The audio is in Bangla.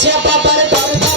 বাচ্চা বাবার দরবার